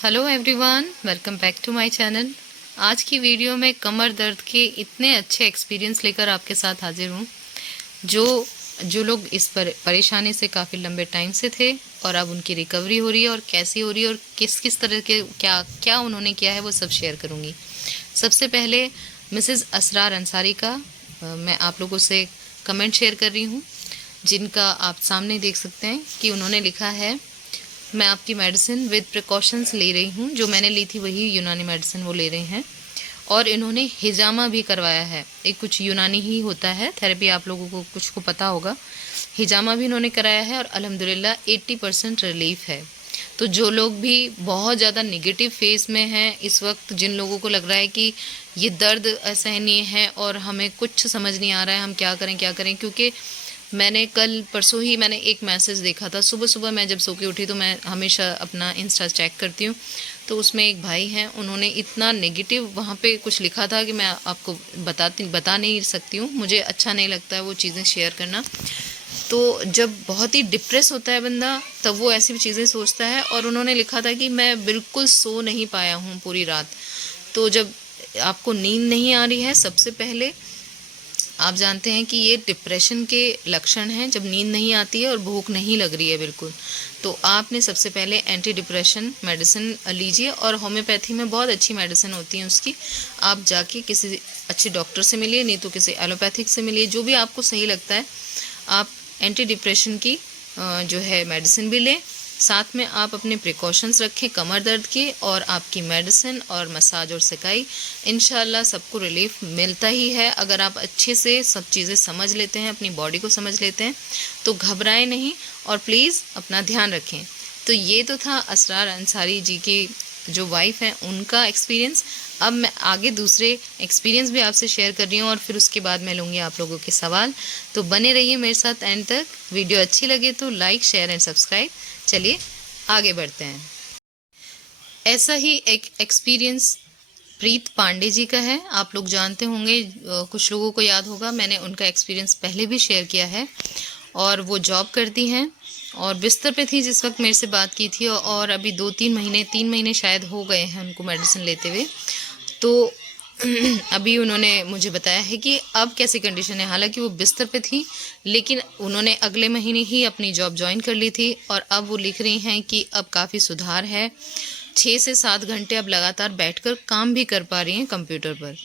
Hello everyone, welcome back to my channel. आज की video में कमर दर्द के इतने अच्छे एक्सपीरियंस लेकर आपके साथ हाजिर हूँ जो जो लोग इस परेशानी से काफ़ी लंबे टाइम से थे और अब उनकी रिकवरी हो रही है और कैसी हो रही है और किस किस तरह के क्या क्या उन्होंने किया है वो सब शेयर करूँगी। सबसे पहले मिसेज़ असरार अंसारी का मैं आप लोगों से कमेंट शेयर कर रही हूँ, जिनका आप सामने देख सकते हैं कि उन्होंने लिखा है, मैं आपकी मेडिसिन विद प्रिकॉशंस ले रही हूँ। जो मैंने ली थी वही यूनानी मेडिसिन वो ले रहे हैं और इन्होंने हिजामा भी करवाया है। एक कुछ यूनानी ही होता है थेरेपी, आप लोगों को कुछ को पता होगा। हिजामा भी इन्होंने कराया है और अल्हम्दुलिल्लाह 80% रिलीफ है। तो जो लोग भी बहुत ज़्यादा निगेटिव फेस में हैं इस वक्त, जिन लोगों को लग रहा है कि ये दर्द असहनीय है और हमें कुछ समझ नहीं आ रहा है हम क्या करें, क्योंकि मैंने कल परसों ही मैंने एक मैसेज देखा था। सुबह सुबह मैं जब सो के उठी तो मैं हमेशा अपना इंस्टा चेक करती हूँ, तो उसमें एक भाई हैं, उन्होंने इतना नेगेटिव वहाँ पे कुछ लिखा था कि मैं आपको बता नहीं सकती हूँ, मुझे अच्छा नहीं लगता है वो चीज़ें शेयर करना। तो जब बहुत ही डिप्रेस होता है बंदा तब वो ऐसी चीज़ें सोचता है, और उन्होंने लिखा था कि मैं बिल्कुल सो नहीं पाया हूँ पूरी रात। तो जब आपको नींद नहीं आ रही है, सबसे पहले आप जानते हैं कि ये डिप्रेशन के लक्षण हैं, जब नींद नहीं आती है और भूख नहीं लग रही है बिल्कुल। तो आपने सबसे पहले एंटी डिप्रेशन मेडिसिन लीजिए, और होम्योपैथी में बहुत अच्छी मेडिसिन होती है उसकी। आप जाके किसी अच्छे डॉक्टर से मिलिए, नहीं तो किसी एलोपैथिक से मिलिए, जो भी आपको सही लगता है। आप एंटी डिप्रेशन की जो है मेडिसिन भी लें, साथ में आप अपने प्रिकॉशंस रखें कमर दर्द के, और आपकी मेडिसिन और मसाज और सिकाई, इंशाल्लाह सबको रिलीफ मिलता ही है। अगर आप अच्छे से सब चीज़ें समझ लेते हैं, अपनी बॉडी को समझ लेते हैं, तो घबराएं नहीं और प्लीज़ अपना ध्यान रखें। तो ये तो था असरार अंसारी जी की जो वाइफ हैं उनका एक्सपीरियंस। अब मैं आगे दूसरे एक्सपीरियंस भी आपसे शेयर कर रही हूँ और फिर उसके बाद मैं लूँगी आप लोगों के सवाल। तो बने रहिए मेरे साथ एंड तक। वीडियो अच्छी लगे तो लाइक, शेयर एंड सब्सक्राइब। चलिए आगे बढ़ते हैं। ऐसा ही एक एक्सपीरियंस प्रीत पांडे जी का है। आप लोग जानते होंगे, कुछ लोगों को याद होगा, मैंने उनका एक्सपीरियंस पहले भी शेयर किया है। और वो जॉब करती हैं और बिस्तर पे थी जिस वक्त मेरे से बात की थी, और अभी 3 महीने शायद हो गए हैं उनको मेडिसिन लेते हुए। तो अभी उन्होंने मुझे बताया है कि अब कैसी कंडीशन है। हालांकि वो बिस्तर पे थी, लेकिन उन्होंने अगले महीने ही अपनी जॉब ज्वाइन कर ली थी, और अब वो लिख रही हैं कि अब काफ़ी सुधार है। 6 से 7 घंटे अब लगातार बैठकर काम भी कर पा रही हैं कंप्यूटर पर।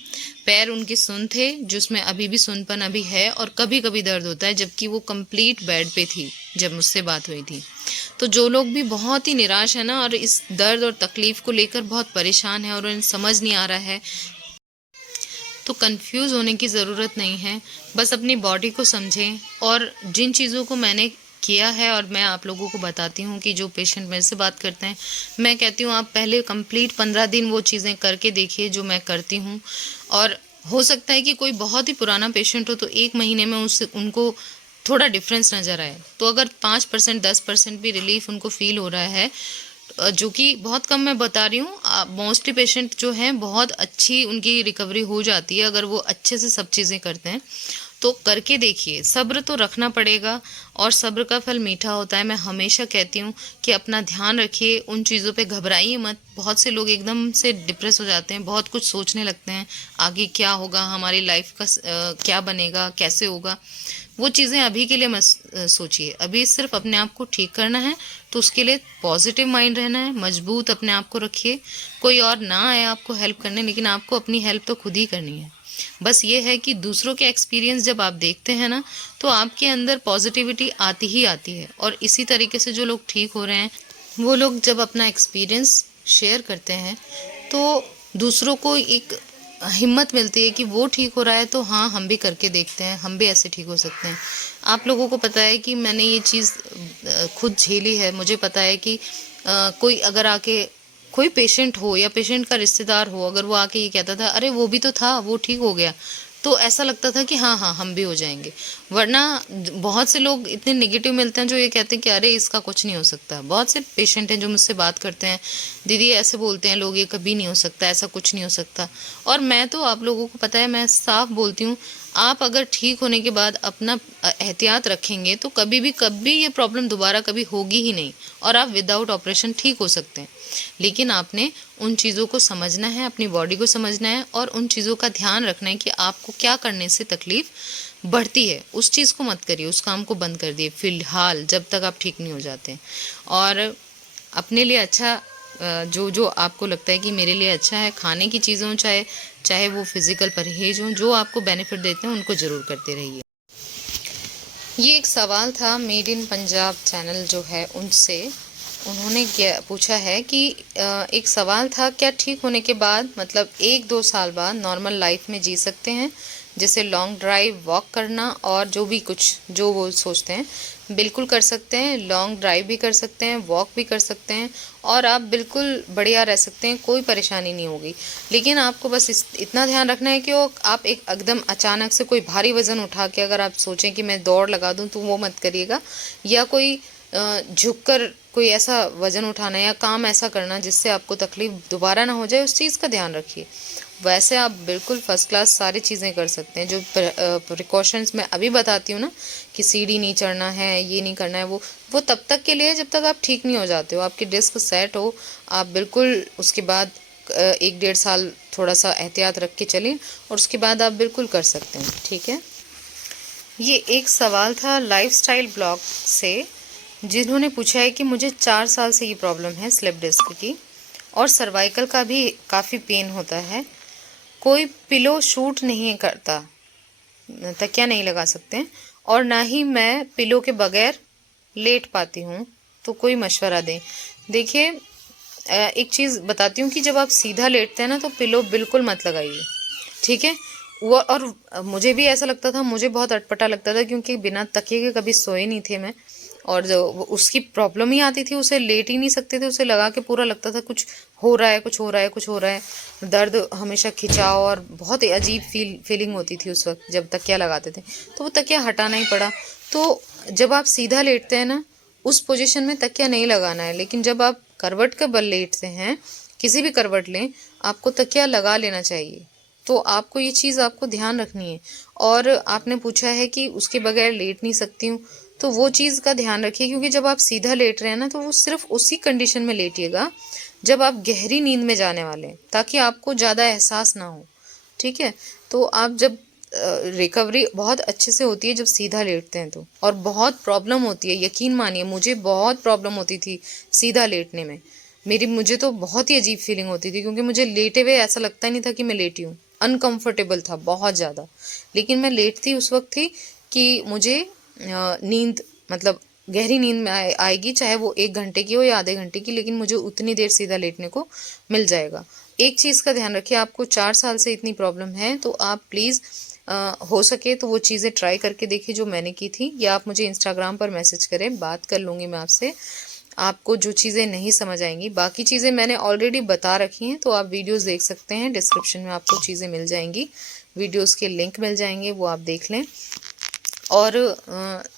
पैर उनके सुन्न थे, जिसमें अभी भी सुनपन अभी है, और कभी कभी दर्द होता है, जबकि वो कंप्लीट बेड पे थी जब मुझसे बात हुई थी। तो जो लोग भी बहुत ही निराश है ना, और इस दर्द और तकलीफ को लेकर बहुत परेशान है और उन्हें समझ नहीं आ रहा है, तो कंफ्यूज होने की ज़रूरत नहीं है। बस अपनी बॉडी को समझें, और जिन चीज़ों को मैंने किया है और मैं आप लोगों को बताती हूँ कि जो पेशेंट मेरे से बात करते हैं, मैं कहती हूँ आप पहले कंप्लीट 15 दिन वो चीज़ें करके देखिए जो मैं करती हूँ। और हो सकता है कि कोई बहुत ही पुराना पेशेंट हो तो 1 महीने में उनको थोड़ा डिफरेंस नज़र आए। तो अगर 5% 10% भी रिलीफ उनको फील हो रहा है, जो कि बहुत कम मैं बता रही हूँ, मोस्टली पेशेंट जो हैं बहुत अच्छी उनकी रिकवरी हो जाती है अगर वो अच्छे से सब चीज़ें करते हैं। तो करके देखिए, सब्र तो रखना पड़ेगा और सब्र का फल मीठा होता है। मैं हमेशा कहती हूँ कि अपना ध्यान रखिए, उन चीज़ों पे घबराइए मत। बहुत से लोग एकदम से डिप्रेस हो जाते हैं, बहुत कुछ सोचने लगते हैं, आगे क्या होगा, हमारी लाइफ का क्या बनेगा, कैसे होगा। वो चीज़ें अभी के लिए मत सोचिए। अभी सिर्फ अपने आप को ठीक करना है, तो उसके लिए पॉजिटिव माइंड रहना है, मजबूत अपने आप को रखिए। कोई और ना आए आपको हेल्प करने, लेकिन आपको अपनी हेल्प तो खुद ही करनी है। बस ये है कि दूसरों के एक्सपीरियंस जब आप देखते हैं ना, तो आपके अंदर पॉजिटिविटी आती ही आती है। और इसी तरीके से जो लोग ठीक हो रहे हैं, वो लोग जब अपना एक्सपीरियंस शेयर करते हैं तो दूसरों को एक हिम्मत मिलती है कि वो ठीक हो रहा है, तो हाँ हम भी करके देखते हैं, हम भी ऐसे ठीक हो सकते हैं। आप लोगों को पता है कि मैंने ये चीज़ खुद झेली है। मुझे पता है कि कोई अगर आके, कोई पेशेंट हो या पेशेंट का रिश्तेदार हो, अगर वो आके ये कहता था अरे वो भी तो था, वो ठीक हो गया, तो ऐसा लगता था कि हाँ हाँ हम भी हो जाएंगे। वरना बहुत से लोग इतने नेगेटिव मिलते हैं जो ये कहते हैं कि अरे इसका कुछ नहीं हो सकता। बहुत से पेशेंट हैं जो मुझसे बात करते हैं, दीदी ऐसे बोलते हैं लोग, ये कभी नहीं हो सकता, ऐसा कुछ नहीं हो सकता। और मैं तो, आप लोगों को पता है, मैं साफ बोलती हूँ, आप अगर ठीक होने के बाद अपना एहतियात रखेंगे तो कभी ये प्रॉब्लम दोबारा कभी होगी ही नहीं, और आप विदाउट ऑपरेशन ठीक हो सकते हैं। लेकिन आपने उन चीज़ों को समझना है, अपनी बॉडी को समझना है, और उन चीज़ों का ध्यान रखना है कि आपको क्या करने से तकलीफ बढ़ती है। उस चीज़ को मत करिए, उस काम को बंद कर दिए फ़िलहाल, जब तक आप ठीक नहीं हो जाते। और अपने लिए अच्छा जो जो आपको लगता है कि मेरे लिए अच्छा है, खाने की चीज़ें हों, चाहे चाहे वो फिज़िकल परहेज़ हों, जो आपको बेनिफिट देते हैं उनको ज़रूर करते रहिए। ये एक सवाल था मेड इन पंजाब चैनल जो है उनसे। उन्होंने क्या पूछा है कि एक सवाल था, क्या ठीक होने के बाद मतलब 1-2 साल बाद नॉर्मल लाइफ में जी सकते हैं, जैसे लॉन्ग ड्राइव, वॉक करना और जो भी कुछ जो वो सोचते हैं बिल्कुल कर सकते हैं। लॉन्ग ड्राइव भी कर सकते हैं, वॉक भी कर सकते हैं, और आप बिल्कुल बढ़िया रह सकते हैं, कोई परेशानी नहीं होगी। लेकिन आपको बस इतना ध्यान रखना है कि वो आप एक एकदम अचानक से कोई भारी वज़न उठा के अगर आप सोचें कि मैं दौड़ लगा दूं, तो वो मत करिएगा। या कोई झुककर कोई ऐसा वज़न उठाना या काम ऐसा करना जिससे आपको तकलीफ़ दोबारा ना हो जाए, उस चीज़ का ध्यान रखिए। वैसे आप बिल्कुल फर्स्ट क्लास सारी चीज़ें कर सकते हैं। जो प्रिकॉशंस मैं अभी बताती हूँ ना, कि सीढ़ी नहीं चढ़ना है, ये नहीं करना है, वो तब तक के लिए जब तक आप ठीक नहीं हो जाते हो, आपकी डिस्क सेट हो। आप बिल्कुल उसके बाद 1-1.5 साल थोड़ा सा एहतियात रख के चलें, और उसके बाद आप बिल्कुल कर सकते हैं। ठीक है। ये एक सवाल था लाइफस्टाइल ब्लॉग से, जिन्होंने पूछा है कि मुझे 4 साल से ये प्रॉब्लम है स्लिप डिस्क की, और सर्वाइकल का भी काफ़ी पेन होता है। कोई पिलो शूट नहीं करता, तकिया नहीं लगा सकते, और ना ही मैं पिलो के बगैर लेट पाती हूँ, तो कोई मशवरा दें। देखिए, एक चीज़ बताती हूँ कि जब आप सीधा लेटते हैं ना, तो पिलो बिल्कुल मत लगाइए। ठीक है। वो, और मुझे भी ऐसा लगता था, मुझे बहुत अटपटा लगता था, क्योंकि बिना तकिए के कभी सोए नहीं थे मैं, और जो उसकी प्रॉब्लम ही आती थी, उसे लेट ही नहीं सकते थे, उसे लगा के पूरा लगता था कुछ हो रहा है, कुछ हो रहा है, कुछ हो रहा है। दर्द हमेशा खिंचाव, और बहुत ही अजीब फीलिंग होती थी उस वक्त जब तकिया लगाते थे, तो वो तकिया हटाना ही पड़ा। तो जब आप सीधा लेटते हैं ना, उस पोजीशन में तकिया नहीं लगाना है। लेकिन जब आप करवट के बल लेटते हैं, किसी भी करवट लें, आपको तकिया लगा लेना चाहिए। तो आपको ये चीज़ आपको ध्यान रखनी है। और आपने पूछा है कि उसके बगैर लेट नहीं सकती हूँ, तो वो चीज़ का ध्यान रखिए, क्योंकि जब आप सीधा लेट रहे हैं ना, तो वो सिर्फ उसी कंडीशन में लेटिएगा जब आप गहरी नींद में जाने वाले हैं, ताकि आपको ज़्यादा एहसास ना हो। ठीक है। तो आप जब रिकवरी बहुत अच्छे से होती है जब सीधा लेटते हैं तो, और बहुत प्रॉब्लम होती है, यकीन मानिए मुझे बहुत प्रॉब्लम होती थी सीधा लेटने में। मुझे तो बहुत ही अजीब फीलिंग होती थी, क्योंकि मुझे लेटे हुए ऐसा लगता ही नहीं था कि मैं लेटी हूँ, अनकंफर्टेबल था बहुत ज़्यादा। लेकिन मैं लेटती उस वक्त थी कि मुझे नींद, मतलब गहरी नींद में आएगी, चाहे वो 1 घंटे की हो या आधे घंटे की, लेकिन मुझे उतनी देर सीधा लेटने को मिल जाएगा। एक चीज़ का ध्यान रखिए, आपको 4 साल से इतनी प्रॉब्लम है, तो आप प्लीज़ हो सके तो वो चीज़ें ट्राई करके देखिए जो मैंने की थी, या आप मुझे इंस्टाग्राम पर मैसेज करें, बात कर लूँगी मैं आपसे। आपको जो चीज़ें नहीं समझ आएंगी, बाकी चीज़ें मैंने ऑलरेडी बता रखी हैं, तो आप वीडियोस देख सकते हैं, डिस्क्रिप्शन में आपको चीज़ें मिल जाएंगी, वीडियोस के लिंक मिल जाएंगे, वो आप देख लें। और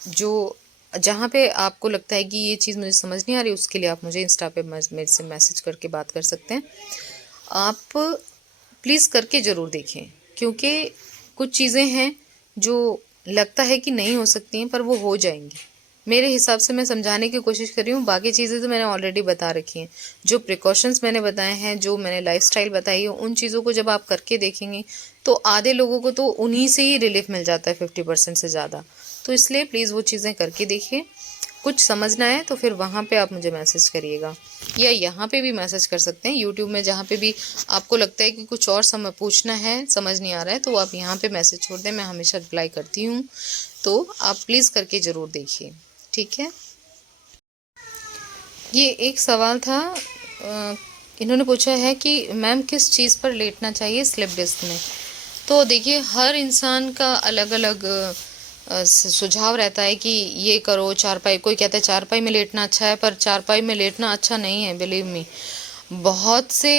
जो जहाँ पे आपको लगता है कि ये चीज़ मुझे समझ नहीं आ रही, उसके लिए आप मुझे इंस्टा पे मेरे से मैसेज करके बात कर सकते हैं। आप प्लीज़ करके ज़रूर देखें, क्योंकि कुछ चीज़ें हैं जो लगता है कि नहीं हो सकती हैं, पर वो हो जाएंगी। मेरे हिसाब से मैं समझाने की कोशिश कर रही हूँ, बाकी चीज़ें तो मैंने ऑलरेडी बता रखी हैं। जो प्रिकॉशंस मैंने बताए हैं, जो मैंने लाइफस्टाइल बताई है, उन चीज़ों को जब आप करके देखेंगे, तो आधे लोगों को तो उन्हीं से ही रिलीफ मिल जाता है 50% से ज़्यादा। तो इसलिए प्लीज़ वो चीज़ें करके देखिए। कुछ समझना है तो फिर वहाँ पे आप मुझे मैसेज करिएगा, या यहाँ पे भी मैसेज कर सकते हैं यूट्यूब में, जहाँ पे भी आपको लगता है कि कुछ और पूछना है, समझ नहीं आ रहा है, तो आप यहाँ पे मैसेज छोड़ दें, मैं हमेशा रिप्लाई करती हूँ। तो आप प्लीज़ करके ज़रूर देखिए। ठीक है। ये एक सवाल था, इन्होंने पूछा है कि मैम किस चीज़ पर लेटना चाहिए स्लिप डिस्क में। तो देखिए, हर इंसान का अलग अलग सुझाव रहता है कि ये करो, चारपाई, कोई कहता है चारपाई में लेटना अच्छा है, पर चारपाई में लेटना अच्छा नहीं है, बिलीव मी। बहुत से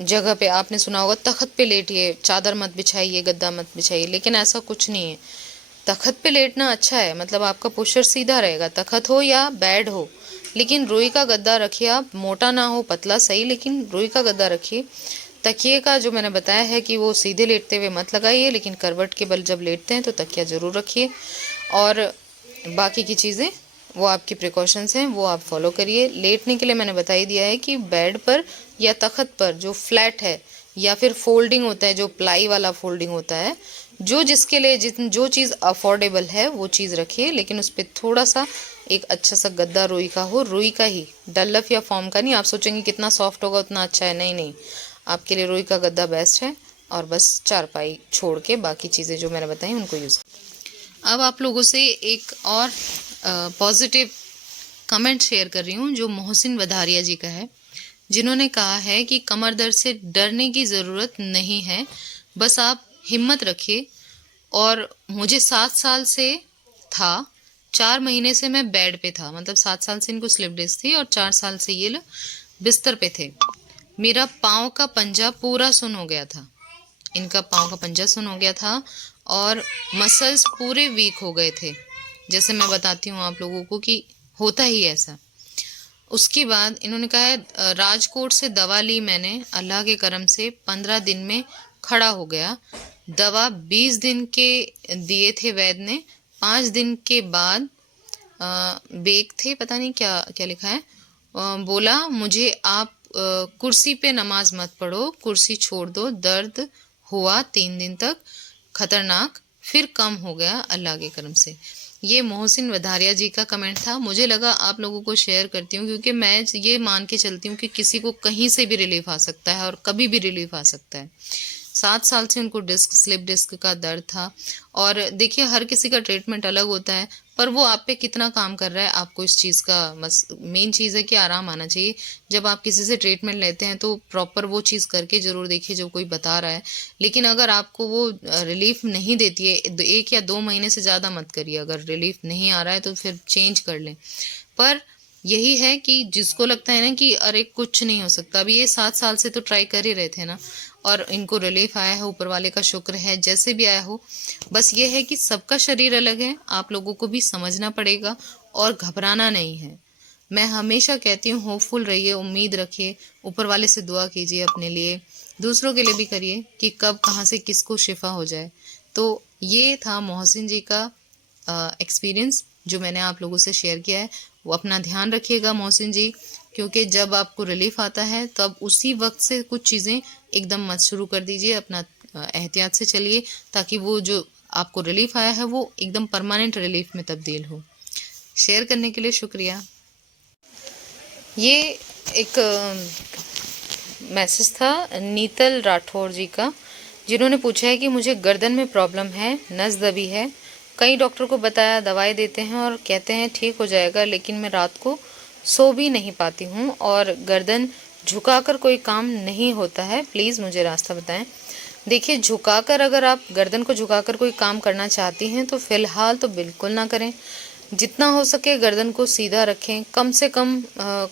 जगह पे आपने सुना होगा तख्त पे लेटिए, चादर मत बिछाइए, गद्दा मत बिछाइए, लेकिन ऐसा कुछ नहीं है। तख्त पे लेटना अच्छा है, मतलब आपका पोस्चर सीधा रहेगा, तख्त हो या बेड हो, लेकिन रुई का गद्दा रखिए आप, मोटा ना हो, पतला सही, लेकिन रुई का गद्दा रखिए, तकिए का जो मैंने बताया है कि वो सीधे लेटते हुए मत लगाइए, लेकिन करवट के बल जब लेटते हैं तो तकिया ज़रूर रखिए। और बाकी की चीज़ें वो आपकी प्रिकॉशंस हैं, वो आप फॉलो करिए। लेटने के लिए मैंने बता ही दिया है कि बेड पर या तख्त पर जो फ्लैट है या फिर फोल्डिंग होता है, जो प्लाई वाला फोल्डिंग होता है, जो जिसके लिए जो चीज़ अफोर्डेबल है वो चीज़ रखिए, लेकिन उस पर थोड़ा सा एक अच्छा सा गद्दा रुई का हो, रुई का ही, डल्लफ या फॉर्म का नहीं। आप सोचेंगे कितना सॉफ्ट होगा उतना अच्छा है, नहीं नहीं, आपके लिए रुई का गद्दा बेस्ट है। और बस चारपाई छोड़ के बाकी चीज़ें जो मैंने बताई उनको यूज़। अब आप लोगों से एक और पॉजिटिव कमेंट शेयर कर रही हूँ जो मोहसिन वधारिया जी का है, जिन्होंने कहा है कि कमर दर्द से डरने की ज़रूरत नहीं है, बस आप हिम्मत रखिए। और मुझे 7 साल से था, 4 महीने से मैं बेड पे था, मतलब 7 साल से इनको स्लिप डिस्क थी और 4 साल से ये लोग बिस्तर पे थे। मेरा पाँव का पंजा पूरा सुन हो गया था, इनका पाँव का पंजा सुन हो गया था और मसल्स पूरे वीक हो गए थे। जैसे मैं बताती हूँ आप लोगों को कि होता ही ऐसा। उसके बाद इन्होंने कहा है राजकोट से दवा ली मैंने, अल्लाह के करम से 15 दिन में खड़ा हो गया। दवा 20 दिन के दिए थे वैद्य ने। 5 दिन के बाद बेक थे, पता नहीं क्या क्या लिखा है, बोला मुझे आप कुर्सी पे नमाज मत पढ़ो, कुर्सी छोड़ दो। दर्द हुआ 3 दिन तक खतरनाक, फिर कम हो गया अल्लाह के करम से। ये मोहसिन वधारिया जी का कमेंट था। मुझे लगा आप लोगों को शेयर करती हूँ क्योंकि मैं ये मान के चलती हूँ कि किसी को कहीं से भी रिलीफ आ सकता है और कभी भी रिलीफ आ सकता है। 7 साल से उनको स्लिप डिस्क का दर्द था। और देखिए हर किसी का ट्रीटमेंट अलग होता है, पर वो आप पे कितना काम कर रहा है, आपको इस चीज़ का बस मेन चीज़ है कि आराम आना चाहिए। जब आप किसी से ट्रीटमेंट लेते हैं तो प्रॉपर वो चीज़ करके ज़रूर देखिए जो कोई बता रहा है। लेकिन अगर आपको वो रिलीफ नहीं देती है, 1 या 2 महीने से ज़्यादा मत करिए। अगर रिलीफ नहीं आ रहा है तो फिर चेंज कर लें। पर यही है कि जिसको लगता है ना कि अरे कुछ नहीं हो सकता, अभी ये 7 साल से तो ट्राई कर ही रहे थे ना, और इनको रिलीफ आया है, ऊपर वाले का शुक्र है, जैसे भी आया हो। बस ये है कि सबका शरीर अलग है, आप लोगों को भी समझना पड़ेगा और घबराना नहीं है। मैं हमेशा कहती हूँ होपफुल रहिए, उम्मीद रखिए, ऊपर वाले से दुआ कीजिए अपने लिए, दूसरों के लिए भी करिए कि कब कहाँ से किसको शिफा हो जाए। तो ये था मोहसिन जी का एक्सपीरियंस जो मैंने आप लोगों से शेयर किया है। वो अपना ध्यान रखिएगा मोहसिन जी, क्योंकि जब आपको रिलीफ आता है तब उसी वक्त से कुछ चीज़ें एकदम मत शुरू कर दीजिए। अपना एहतियात से चलिए ताकि वो जो आपको रिलीफ आया है वो एकदम परमानेंट रिलीफ में तब्दील हो। शेयर करने के लिए शुक्रिया। ये एक मैसेज था नीतल राठौर जी का, जिन्होंने पूछा है कि मुझे गर्दन में प्रॉब्लम है, नस दबी है, कई डॉक्टर को बताया, दवाई देते हैं और कहते हैं ठीक हो जाएगा, लेकिन मैं रात को सो भी नहीं पाती हूँ और गर्दन झुकाकर कोई काम नहीं होता है, प्लीज़ मुझे रास्ता बताएं। देखिए झुकाकर, अगर आप गर्दन को झुकाकर कोई काम करना चाहती हैं तो फ़िलहाल तो बिल्कुल ना करें। जितना हो सके गर्दन को सीधा रखें, कम से कम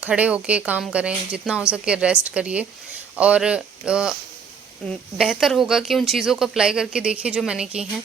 खड़े होके काम करें, जितना हो सके रेस्ट करिए। और बेहतर होगा कि उन चीज़ों को अप्लाई करके देखिए जो मैंने की हैं।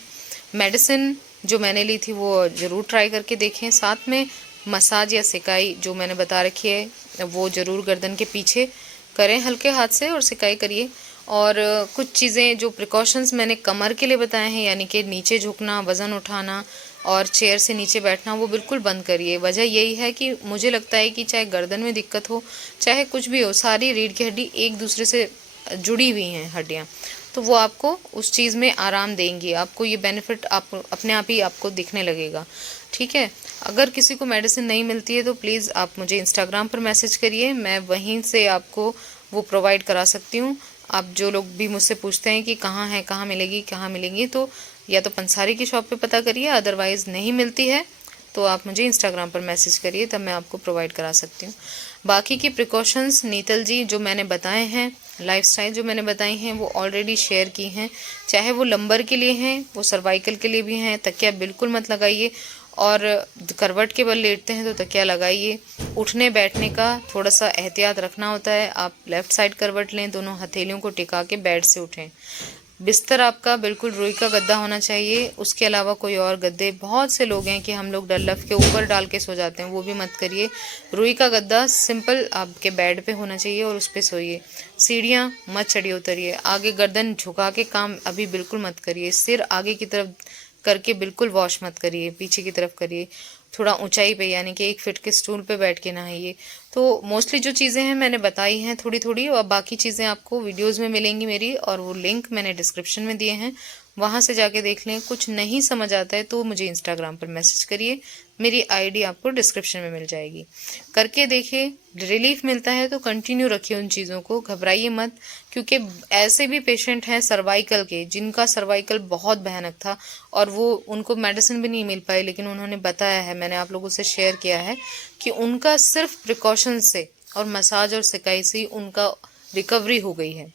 मेडिसिन जो मैंने ली थी वो ज़रूर ट्राई करके देखें, साथ में मसाज या सिकाई जो मैंने बता रखी है वो ज़रूर गर्दन के पीछे करें हल्के हाथ से और सिकाई करिए। और कुछ चीज़ें जो प्रिकॉशंस मैंने कमर के लिए बताए हैं, यानी कि नीचे झुकना, वज़न उठाना और चेयर से नीचे बैठना, वो बिल्कुल बंद करिए। वजह यही है कि मुझे लगता है कि चाहे गर्दन में दिक्कत हो, चाहे कुछ भी हो, सारी रीढ़ की हड्डी एक दूसरे से जुड़ी हुई हैं हड्डियाँ, तो वो आपको उस चीज़ में आराम देंगी, आपको ये बेनिफिट आप अपने आप ही आपको दिखने लगेगा। ठीक है, अगर किसी को मेडिसिन नहीं मिलती है तो प्लीज़ आप मुझे इंस्टाग्राम पर मैसेज करिए, मैं वहीं से आपको वो प्रोवाइड करा सकती हूँ। आप जो लोग भी मुझसे पूछते हैं कि कहाँ है, कहाँ मिलेगी, कहाँ मिलेंगी, तो या तो पंसारी की शॉप पे पता करिए, अदरवाइज़ नहीं मिलती है तो आप मुझे इंस्टाग्राम पर मैसेज करिए, तब मैं आपको प्रोवाइड करा सकती हूँ। बाकी की प्रिकॉशंस नीतल जी जो मैंने बताए हैं, लाइफस्टाइल जो मैंने बताई हैं वो ऑलरेडी शेयर की हैं, चाहे वो लंबर के लिए हैं, वो सर्वाइकल के लिए भी हैं। तकिया बिल्कुल मत लगाइए, और करवट के बल लेटते हैं तो तकिया लगाइए। उठने बैठने का थोड़ा सा एहतियात रखना होता है, आप लेफ़्ट साइड करवट लें, दोनों हथेलियों को टिका के बेड से उठें। बिस्तर आपका बिल्कुल रुई का गद्दा होना चाहिए, उसके अलावा कोई और गद्दे, बहुत से लोग हैं कि हम लोग डल्लफ के ऊपर डाल के सो जाते हैं, वो भी मत करिए। रुई का गद्दा सिंपल आपके बेड पे होना चाहिए और उस पे सोइए। सीढ़ियाँ मत चढ़िए उतरिए, आगे गर्दन झुका के काम अभी बिल्कुल मत करिए। सिर आगे की तरफ करके बिल्कुल वॉश मत करिए, पीछे की तरफ करिए। थोड़ा ऊंचाई पे यानी कि 1 फीट के स्टूल पे बैठ के नहाइए। तो मोस्टली जो चीज़ें हैं मैंने बताई हैं थोड़ी थोड़ी, और बाकी चीज़ें आपको वीडियोस में मिलेंगी मेरी, और वो लिंक मैंने डिस्क्रिप्शन में दिए हैं, वहाँ से जाके देख लें। कुछ नहीं समझ आता है तो मुझे इंस्टाग्राम पर मैसेज करिए, मेरी आईडी आपको डिस्क्रिप्शन में मिल जाएगी। करके देखिए, रिलीफ मिलता है तो कंटिन्यू रखिए उन चीज़ों को, घबराइए मत। क्योंकि ऐसे भी पेशेंट हैं सर्वाइकल के, जिनका सर्वाइकल बहुत भयानक था और वो उनको मेडिसिन भी नहीं मिल पाई, लेकिन उन्होंने बताया है, मैंने आप लोगों से शेयर किया है कि उनका सिर्फ प्रिकॉशन से और मसाज और सिकाई से ही उनका रिकवरी हो गई है।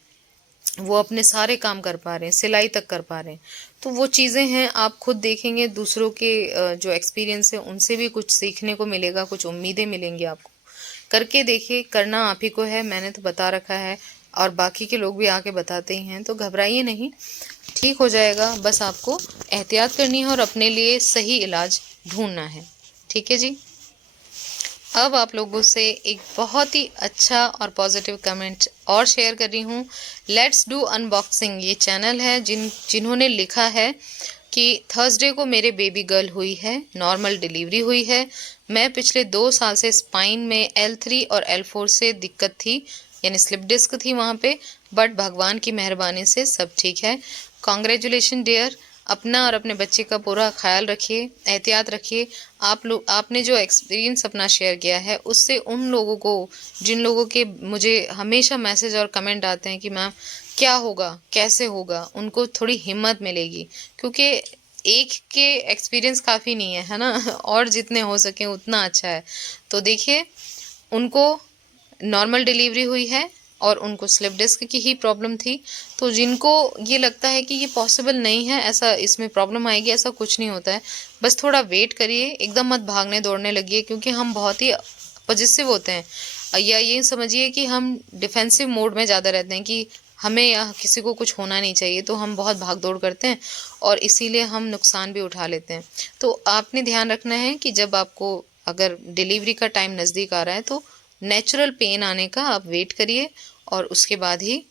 वो अपने सारे काम कर पा रहे हैं, सिलाई तक कर पा रहे हैं। तो वो चीज़ें हैं, आप खुद देखेंगे, दूसरों के जो एक्सपीरियंस है उनसे भी कुछ सीखने को मिलेगा, कुछ उम्मीदें मिलेंगी आपको। करके देखिए, करना आप ही को है, मैंने तो बता रखा है और बाकी के लोग भी आके बताते ही हैं, तो घबराइए नहीं, ठीक हो जाएगा। बस आपको एहतियात करनी है और अपने लिए सही इलाज ढूंढना है। ठीक है जी। अब आप लोगों से एक बहुत ही अच्छा और पॉजिटिव कमेंट और शेयर कर रही हूँ। लेट्स डू अनबॉक्सिंग ये चैनल है, जिन्होंने लिखा है कि थर्सडे को मेरे बेबी गर्ल हुई है, नॉर्मल डिलीवरी हुई है। मैं पिछले 2 साल से स्पाइन में L3 और L4 से दिक्कत थी, यानी स्लिप डिस्क थी वहाँ पे, बट भगवान की मेहरबानी से सब ठीक है। Congratulation dear. अपना और अपने बच्चे का पूरा ख्याल रखिए, एहतियात रखिए। आपने जो एक्सपीरियंस अपना शेयर किया है उससे उन लोगों को, जिन लोगों के मुझे हमेशा मैसेज और कमेंट आते हैं कि मैम क्या होगा, कैसे होगा, उनको थोड़ी हिम्मत मिलेगी। क्योंकि एक के एक्सपीरियंस काफ़ी नहीं है ना और जितने हो सके उतना अच्छा है। तो देखिए, उनको नॉर्मल डिलीवरी हुई है और उनको स्लिप डिस्क की ही प्रॉब्लम थी। तो जिनको ये लगता है कि ये पॉसिबल नहीं है, ऐसा इसमें प्रॉब्लम आएगी, ऐसा कुछ नहीं होता है। बस थोड़ा वेट करिए, एकदम मत भागने दौड़ने लगिए, क्योंकि हम बहुत ही पॉजिटिव होते हैं, या ये समझिए कि हम डिफेंसिव मोड में ज़्यादा रहते हैं कि हमें या किसी को कुछ होना नहीं चाहिए, तो हम बहुत भाग दौड़ करते हैं और इसीलिए हम नुकसान भी उठा लेते हैं। तो आपने ध्यान रखना है कि जब आपको अगर डिलीवरी का टाइम नज़दीक आ रहा है तो नेचुरल पेन आने का आप वेट करिए और उसके बाद ही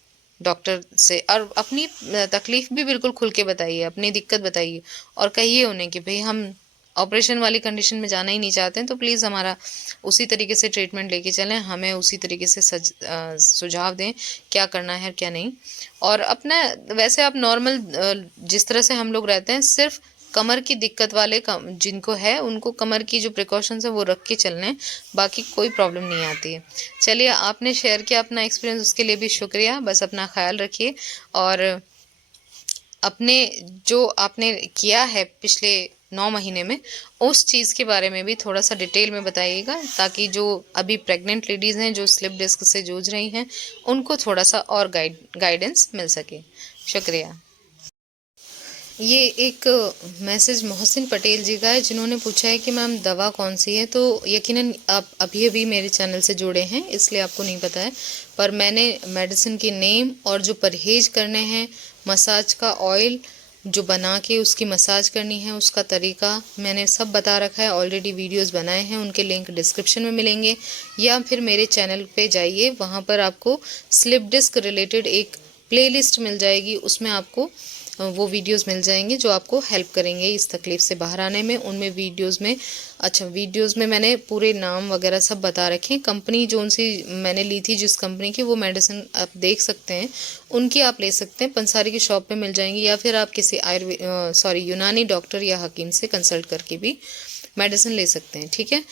डॉक्टर से, और अपनी तकलीफ भी बिल्कुल खुल के बताइए, अपनी दिक्कत बताइए और कहिए उन्हें कि भाई हम ऑपरेशन वाली कंडीशन में जाना ही नहीं चाहते हैं, तो प्लीज़ हमारा उसी तरीके से ट्रीटमेंट लेके चलें, हमें उसी तरीके से सुझाव दें क्या करना है क्या नहीं। और अपना वैसे आप नॉर्मल जिस तरह से हम लोग रहते हैं, सिर्फ कमर की दिक्कत वाले जिनको है उनको कमर की जो प्रिकॉशंस है वो रख के चलना है, बाकी कोई प्रॉब्लम नहीं आती है। चलिए, आपने शेयर किया अपना एक्सपीरियंस, उसके लिए भी शुक्रिया। बस अपना ख्याल रखिए और अपने जो आपने किया है पिछले 9 महीने में, उस चीज़ के बारे में भी थोड़ा सा डिटेल में बताइएगा, ताकि जो अभी प्रेग्नेंट लेडीज़ हैं जो स्लिप डिस्क से जूझ रही हैं उनको थोड़ा सा और गाइडेंस मिल सके। शुक्रिया। ये एक मैसेज मोहसिन पटेल जी का है, जिन्होंने पूछा है कि मैम दवा कौन सी है। तो यकीनन आप अभी अभी मेरे चैनल से जुड़े हैं इसलिए आपको नहीं पता है, पर मैंने मेडिसिन की नेम और जो परहेज करने हैं, मसाज का ऑयल जो बना के उसकी मसाज करनी है उसका तरीका मैंने सब बता रखा है, ऑलरेडी वीडियोस बनाए हैं, उनके लिंक डिस्क्रिप्शन में मिलेंगे, या फिर मेरे चैनल पे जाइए, वहाँ पर आपको स्लिप डिस्क रिलेटेड एक प्लेलिस्ट मिल जाएगी, उसमें आपको वो वीडियोस मिल जाएंगे जो आपको हेल्प करेंगे इस तकलीफ़ से बाहर आने में। उनमें वीडियोस में मैंने पूरे नाम वगैरह सब बता रखे हैं। कंपनी जो सी मैंने ली थी जिस कंपनी की, वो मेडिसिन आप देख सकते हैं, उनकी आप ले सकते हैं, पंसारी की शॉप पे मिल जाएंगी, या फिर आप किसी यूनानी डॉक्टर या हकीम से कंसल्ट करके भी मेडिसिन ले सकते हैं। ठीक है,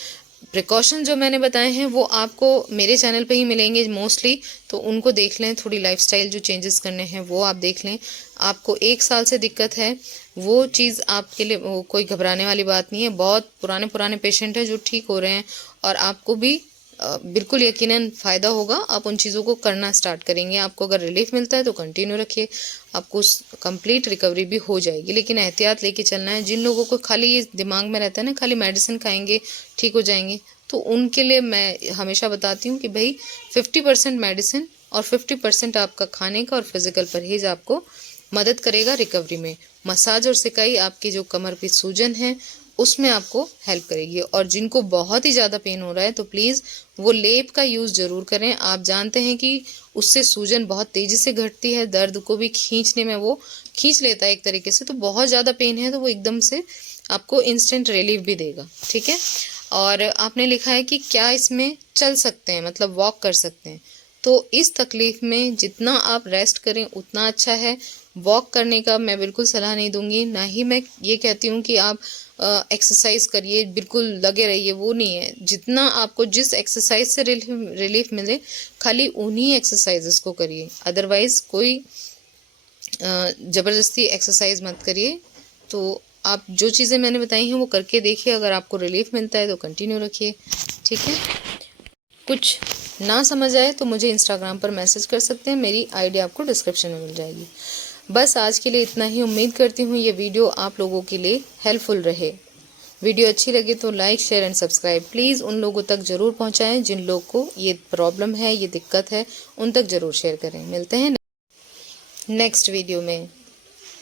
प्रिकॉशन जो मैंने बताए हैं वो आपको मेरे चैनल पे ही मिलेंगे मोस्टली, तो उनको देख लें। थोड़ी लाइफस्टाइल जो चेंजेस करने हैं वो आप देख लें। आपको 1 साल से दिक्कत है, वो चीज़ आपके लिए कोई घबराने वाली बात नहीं है। बहुत पुराने पेशेंट हैं जो ठीक हो रहे हैं, और आपको भी बिल्कुल यकीनन फ़ायदा होगा। आप उन चीज़ों को करना स्टार्ट करेंगे, आपको अगर रिलीफ मिलता है तो कंटिन्यू रखिए, आपको कंप्लीट रिकवरी भी हो जाएगी। लेकिन एहतियात लेके चलना है। जिन लोगों को खाली ये दिमाग में रहता है ना, खाली मेडिसिन खाएंगे ठीक हो जाएंगे, तो उनके लिए मैं हमेशा बताती हूँ कि भाई 50% मेडिसिन और 50% आपका खाने का और फिज़िकल परहेज़ आपको मदद करेगा रिकवरी में। मसाज और सिकाई आपकी जो कमर की सूजन है उसमें आपको हेल्प करेगी। और जिनको बहुत ही ज़्यादा पेन हो रहा है तो प्लीज़ वो लेप का यूज़ ज़रूर करें। आप जानते हैं कि उससे सूजन बहुत तेज़ी से घटती है, दर्द को भी खींचने में वो खींच लेता है एक तरीके से। तो बहुत ज़्यादा पेन है तो वो एकदम से आपको इंस्टेंट रिलीफ भी देगा, ठीक है। और आपने लिखा है कि क्या इसमें चल सकते हैं, मतलब वॉक कर सकते हैं। तो इस तकलीफ में जितना आप रेस्ट करें उतना अच्छा है। वॉक करने का मैं बिल्कुल सलाह नहीं दूंगी, ना ही मैं ये कहती हूँ कि आप एक्सरसाइज करिए, बिल्कुल लगे रहिए, वो नहीं है। जितना आपको जिस एक्सरसाइज से रिलीफ मिले खाली उन्हीं एक्सरसाइजेस को करिए, अदरवाइज कोई ज़बरदस्ती एक्सरसाइज मत करिए। तो आप जो चीज़ें मैंने बताई हैं वो करके देखिए, अगर आपको रिलीफ मिलता है तो कंटिन्यू रखिए, ठीक है। कुछ ना समझ आए तो मुझे इंस्टाग्राम पर मैसेज कर सकते हैं, मेरी आईडी आपको डिस्क्रिप्शन में मिल जाएगी। बस आज के लिए इतना ही। उम्मीद करती हूँ ये वीडियो आप लोगों के लिए हेल्पफुल रहे। वीडियो अच्छी लगे तो like, share and subscribe please उन लोगों तक ज़रूर पहुँचाएँ जिन लोग को ये प्रॉब्लम है, ये दिक्कत है, उन तक ज़रूर शेयर करें। मिलते हैं नेक्स्ट वीडियो में।